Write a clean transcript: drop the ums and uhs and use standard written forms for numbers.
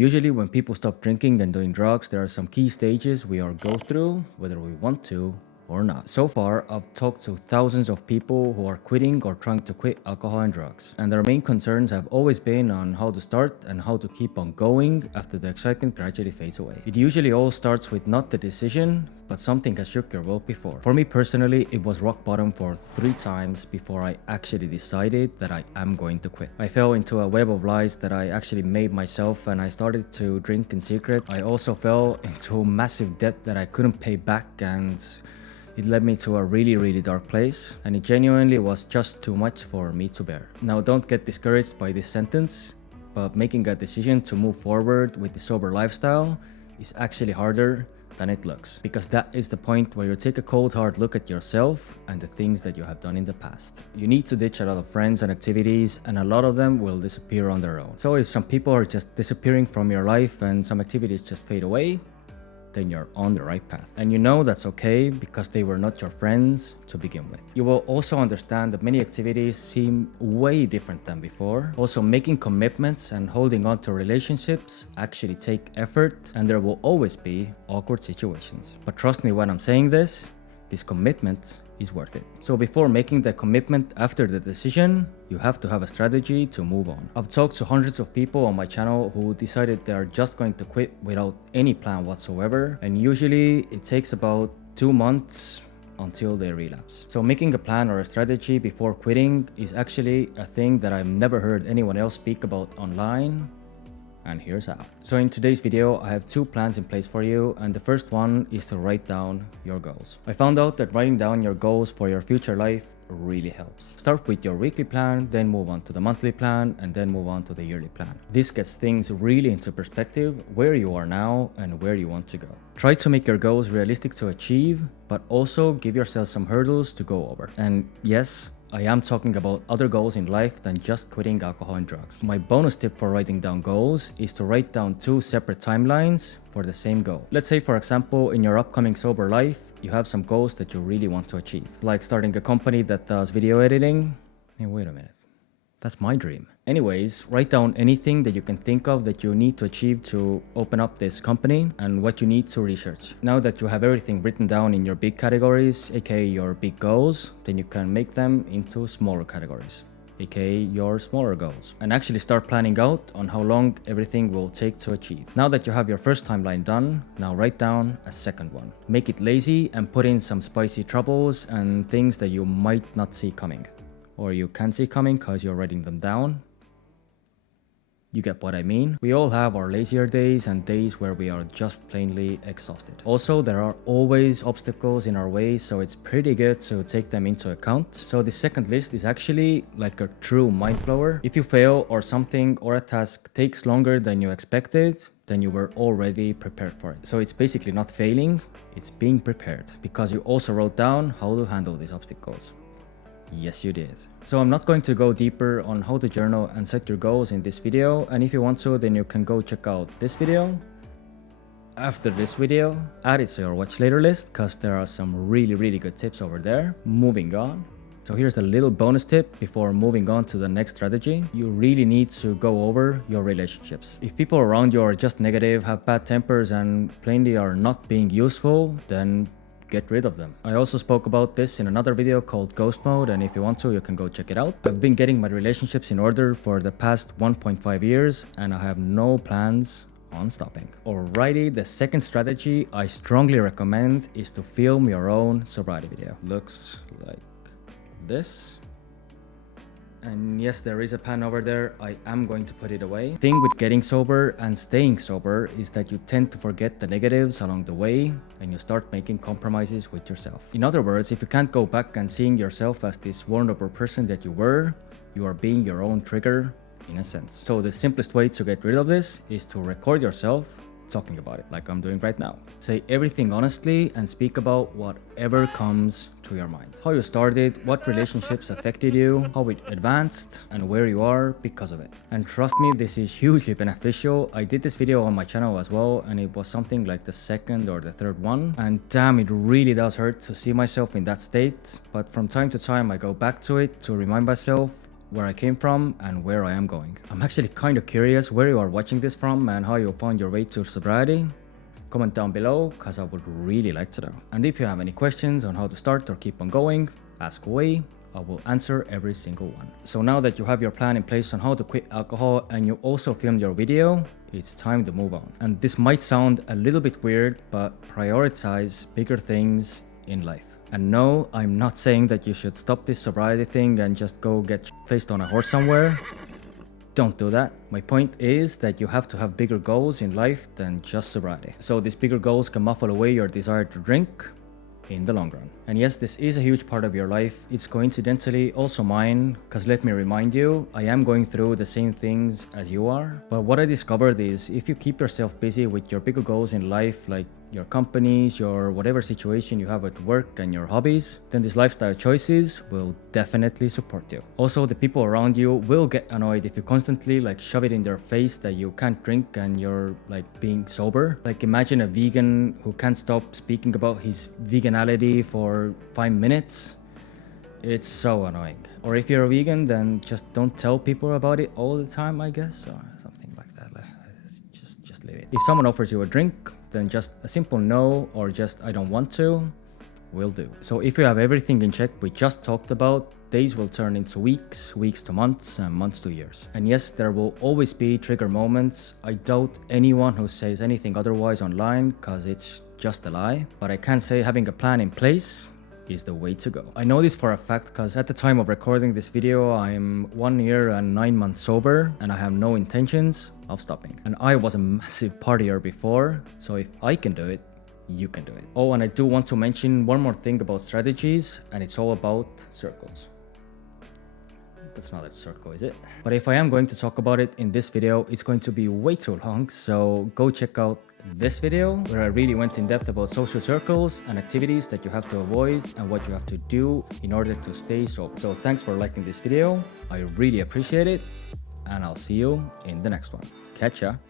Usually when people stop drinking and doing drugs, there are some key stages we all go through, whether we want to or not. So far, I've talked to thousands of people who are quitting or trying to quit alcohol and drugs. And their main concerns have always been on how to start and how to keep on going after the excitement gradually fades away. It usually all starts with not the decision, but something has shook your boat before. For me personally, it was rock bottom for 3 times before I actually decided that I am going to quit. I fell into a web of lies that I actually made myself, and I started to drink in secret. I also fell into massive debt that I couldn't pay back, and it led me to a really dark place, and it genuinely was just too much for me to bear. Now, don't get discouraged by this sentence, but making a decision to move forward with the sober lifestyle is actually harder than it looks, because that is the point where you take a cold hard look at yourself and the things that you have done in the past. You need to ditch a lot of friends and activities, and a lot of them will disappear on their own. So if some people are just disappearing from your life and some activities just fade away, then you're on the right path. And you know that's okay, because they were not your friends to begin with. You will also understand that many activities seem way different than before. Also, making commitments and holding on to relationships actually take effort, and there will always be awkward situations. But trust me when I'm saying this commitment is worth it. So before making the commitment after the decision, you have to have a strategy to move on. I've talked to hundreds of people on my channel who decided they are just going to quit without any plan whatsoever, and usually it takes about 2 months until they relapse. So making a plan or a strategy before quitting is actually a thing that I've never heard anyone else speak about online. And here's how. So in today's video, I have 2 plans in place for you, and the first one is to write down your goals. I found out that writing down your goals for your future life really helps. Start with your weekly plan, then move on to the monthly plan, and then move on to the yearly plan. This gets things really into perspective, where you are now and where you want to go. Try to make your goals realistic to achieve, but also give yourself some hurdles to go over. And yes, I am talking about other goals in life than just quitting alcohol and drugs. My bonus tip for writing down goals is to write down 2 separate timelines for the same goal. Let's say, for example, in your upcoming sober life, you have some goals that you really want to achieve, like starting a company that does video editing. Hey, wait a minute. That's my dream. Anyways, write down anything that you can think of that you need to achieve to open up this company and what you need to research. Now that you have everything written down in your big categories, aka your big goals, then you can make them into smaller categories, aka your smaller goals, and actually start planning out on how long everything will take to achieve. Now that you have your first timeline done, now write down a second one. Make it lazy and put in some spicy troubles and things that you might not see coming. Or you can see coming because you're writing them down. You get what I mean? We all have our lazier days and days where we are just plainly exhausted. Also, there are always obstacles in our way, so it's pretty good to take them into account. So the second list is actually like a true mind blower. If you fail or something or a task takes longer than you expected, then you were already prepared for it. So it's basically not failing, it's being prepared, because you also wrote down how to handle these obstacles. Yes, you did. So I'm not going to go deeper on how to journal and set your goals in this video, and if you want to, then you can go check out this video. After this video, add it to your watch later list, because there are some really good tips over there. Moving on. So here's a little bonus tip before moving on to the next strategy. You really need to go over your relationships. If people around you are just negative, have bad tempers, and plainly are not being useful, then get rid of them. I also spoke about this in another video called Ghost Mode, and if you want to, you can go check it out. I've been getting my relationships in order for the past 1.5 years, and I have no plans on stopping. Alrighty, the second strategy I strongly recommend is to film your own sobriety video. Looks like this. And yes, there is a pan over there. I am going to put it away. The thing with getting sober and staying sober is that you tend to forget the negatives along the way, and you start making compromises with yourself. In other words, if you can't go back and seeing yourself as this vulnerable person that you were, you are being your own trigger in a sense. So the simplest way to get rid of this is to record yourself talking about it, like I'm doing right now. Say everything honestly and speak about whatever comes to your mind. How you started, what relationships affected you, how it advanced, and where you are because of it. And trust me, this is hugely beneficial. I did this video on my channel as well, and it was something like the 2nd or the 3rd one. And damn, it really does hurt to see myself in that state. But from time to time, I go back to it to remind myself where I came from, and where I am going. I'm actually kind of curious where you are watching this from and how you found your way to sobriety. Comment down below, cause I would really like to know. And if you have any questions on how to start or keep on going, ask away. I will answer every single one. So now that you have your plan in place on how to quit alcohol and you also filmed your video, it's time to move on. And this might sound a little bit weird, but prioritize bigger things in life. And no, I'm not saying that you should stop this sobriety thing and just go get faced on a horse somewhere. Don't do that. My point is that you have to have bigger goals in life than just sobriety. So these bigger goals can muffle away your desire to drink in the long run. And yes, this is a huge part of your life. It's coincidentally also mine, because let me remind you, I am going through the same things as you are. But what I discovered is if you keep yourself busy with your bigger goals in life, like your companies, your whatever situation you have at work and your hobbies, then these lifestyle choices will definitely support you. Also, the people around you will get annoyed if you constantly shove it in their face that you can't drink and you're being sober. Imagine a vegan who can't stop speaking about his veganality for 5 minutes. It's so annoying. Or if you're a vegan, then just don't tell people about it all the time, I guess, or something like that. Just leave it. If someone offers you a drink, then just a simple no or just I don't want to will do. So if you have everything in check we just talked about, days will turn into weeks, weeks to months, and months to years. And yes, there will always be trigger moments. I doubt anyone who says anything otherwise online, cause it's just a lie. But I can say having a plan in place is the way to go. I know this for a fact because at the time of recording this video, I'm 1 year and 9 months sober and I have no intentions of stopping. And I was a massive partier before, so if I can do it, you can do it. Oh, and I do want to mention one more thing about strategies, and it's all about circles. That's not a circle, is it? But if I am going to talk about it in this video, it's going to be way too long, so go check out this video where I really went in depth about social circles and activities that you have to avoid and what you have to do in order to stay sober. So thanks for liking this video. I really appreciate it, and I'll see you in the next one. Catch ya.